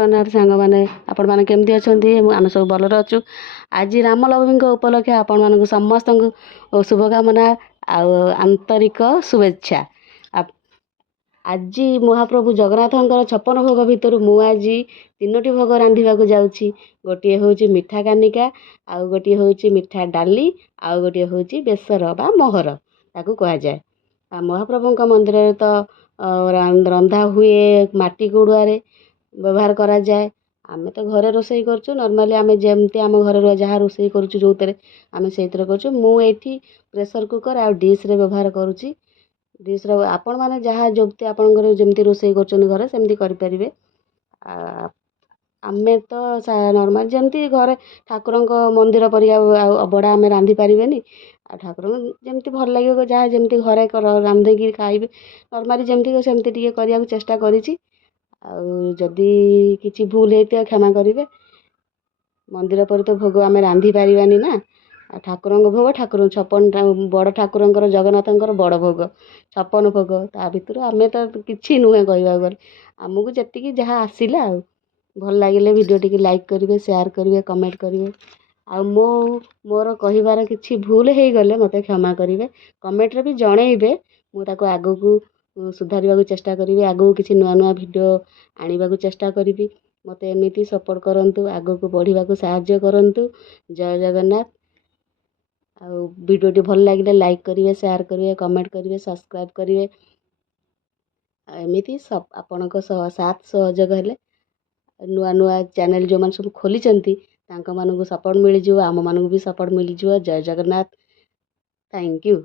ଜଗନ୍ନାଥ ସାଙ୍ଗମାନେ ଆପଣମାନେ କେମିତି ଅଛନ୍ତି? ଆମେ ସବୁ ଭଲରେ ଅଛୁ। ଆଜି ରାମନବମୀଙ୍କ ଉପଲକ୍ଷେ ଆପଣମାନଙ୍କୁ ସମସ୍ତଙ୍କୁ ଶୁଭକାମନା ଆଉ ଆନ୍ତରିକ ଶୁଭେଚ୍ଛା। ଆଜି ମହାପ୍ରଭୁ ଜଗନ୍ନାଥଙ୍କର 56 ଭୋଗ ଭିତରୁ ମୁଁ ଆଜି 3ଟି ଭୋଗ ରାନ୍ଧିବାକୁ ଯାଉଛି। ଗୋଟିଏ ହେଉଛି ମିଠା କାନିକା, ଆଉ ଗୋଟିଏ ହେଉଛି ମିଠା ଡାଲି, ଆଉ ଗୋଟିଏ ହେଉଛି ବେସର ବା ମହର ତାକୁ କୁହାଯାଏ। ଆଉ ମହାପ୍ରଭୁଙ୍କ ମନ୍ଦିରରେ ତ ରନ୍ଧା ହୁଏ ମାଟି କୁଡ଼ୁଆରେ ବ୍ୟବହାର କରାଯାଏ। ଆମେ ତ ଘରେ ରୋଷେଇ କରୁଛୁ, ନର୍ମାଲି ଆମେ ଯେମିତି ଆମ ଘରେ ଯାହା ରୋଷେଇ କରୁଛୁ ଯେଉଁଥିରେ ଆମେ ସେଇଥିରେ କରୁଛୁ। ମୁଁ ଏଇଠି ପ୍ରେସର କୁକର୍ ଆଉ ଡିସ୍ରେ ବ୍ୟବହାର କରୁଛି। ଡିସ୍ର ଆପଣମାନେ ଯାହା ଯେମିତି ଆପଣଙ୍କର ଯେମିତି ରୋଷେଇ କରୁଛନ୍ତି ଘରେ ସେମିତି କରିପାରିବେ। ଆମେ ତ ନର୍ମାଲ ଯେମିତି ଘରେ ଠାକୁରଙ୍କ ମନ୍ଦିର ପରିକା ଆଉ ଅବଢ଼ା ଆମେ ରାନ୍ଧି ପାରିବେନି। ଆଉ ଠାକୁରଙ୍କୁ ଯେମିତି ଭଲ ଲାଗିବ ଯାହା ଯେମିତି ଘରେ ରାନ୍ଧିକି ଖାଇବେ, ନର୍ମାଲି ଯେମିତି ସେମିତି ଟିକେ କରିବାକୁ ଚେଷ୍ଟା କରିଛି। ଆଉ ଯଦି କିଛି ଭୁଲ ହେଇଥିବ କ୍ଷମା କରିବେ। ମନ୍ଦିର ପରେ ତ ଭୋଗ ଆମେ ରାନ୍ଧି ପାରିବାନି ନା। ଆଉ ଠାକୁରଙ୍କ ଭୋଗ ଠାକୁରଙ୍କ 56 ବଡ଼ ଠାକୁରଙ୍କର ଜଗନ୍ନାଥଙ୍କର ବଡ଼ ଭୋଗ 56 ଭୋଗ। ତା ଭିତରୁ ଆମେ ତ କିଛି ନୁହେଁ କହିବାକୁ ଗଲେ, ଆମକୁ ଯେତିକି ଯାହା ଆସିଲା। ଆଉ ଭଲ ଲାଗିଲେ ଭିଡ଼ିଓ ଟିକେ ଲାଇକ୍ କରିବେ, ସେୟାର କରିବେ, କମେଣ୍ଟ କରିବେ। ଆଉ ମୋର କହିବାର କିଛି ଭୁଲ ହେଇଗଲେ ମୋତେ କ୍ଷମା କରିବେ। କମେଣ୍ଟରେ ବି ଜଣେଇବେ, ମୁଁ ତାକୁ ଆଗକୁ ସୁଧାରିବାକୁ ଚେଷ୍ଟା କରିବି। ଆଗକୁ କିଛି ନୂଆ ନୂଆ ଭିଡ଼ିଓ ଆଣିବାକୁ ଚେଷ୍ଟା କରିବି। ମୋତେ ଏମିତି ସପୋର୍ଟ କରନ୍ତୁ, ଆଗକୁ ବଢ଼ିବାକୁ ସାହାଯ୍ୟ କରନ୍ତୁ। ଜୟ ଜଗନ୍ନାଥ। ଆଉ ଭିଡ଼ିଓଟି ଭଲ ଲାଗିଲେ ଲାଇକ୍ କରିବେ, ସେୟାର କରିବେ, କମେଣ୍ଟ କରିବେ, ସବସ୍କ୍ରାଇବ୍ କରିବେ। ଆଉ ଏମିତି ଆପଣଙ୍କ ସାଥ ସହଯୋଗ ହେଲେ ନୂଆ ନୂଆ ଚ୍ୟାନେଲ୍ ଯେଉଁମାନେ ସବୁ ଖୋଲିଛନ୍ତି ତାଙ୍କମାନଙ୍କୁ ସପୋର୍ଟ ମିଳିଯିବ, ଆମମାନଙ୍କୁ ବି ସପୋର୍ଟ ମିଳିଯିବ। ଜୟ ଜଗନ୍ନାଥ। Thank you.